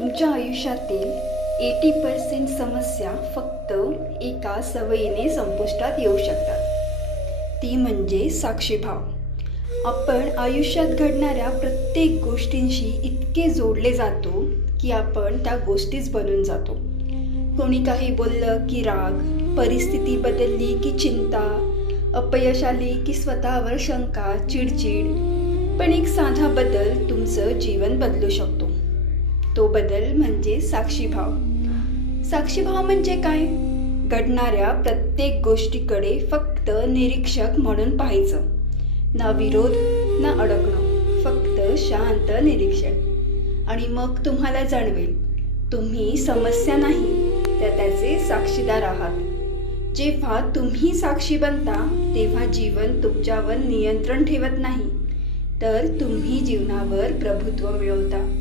तुमच्या आयुष्यातील 80% समस्या फक्त एका सवयीने संपुष्टात येऊ शकतात. ती म्हणजे साक्षीभाव. आपण आयुष्यात घडणाऱ्या प्रत्येक गोष्टींशी इतके जोडले जातो की आपण त्या गोष्टीच बनून जातो. कोणी काही बोललं की राग, परिस्थिती बदलली की चिंता, अपयश आली की स्वतःवर शंका, चिडचिड. पण एक साधा बदल तुमचं जीवन बदलू शकतो. तो बदल म्हणजे साक्षीभाव. साक्षीभाव म्हणजे काय? घडणाऱ्या प्रत्येक गोष्टीकडे फक्त निरीक्षक म्हणून पाहायचं. ना विरोध ना अडकणं, फक्त शांत निरीक्षण. आणि मग तुम्हाला जाणवेल तुम्ही समस्या नाही तर त्याचे साक्षीदार आहात. जेव्हा तुम्ही साक्षी बनता तेव्हा जीवन तुमच्यावर नियंत्रण ठेवत नाही, तर तुम्ही जीवनावर प्रभुत्व मिळवता.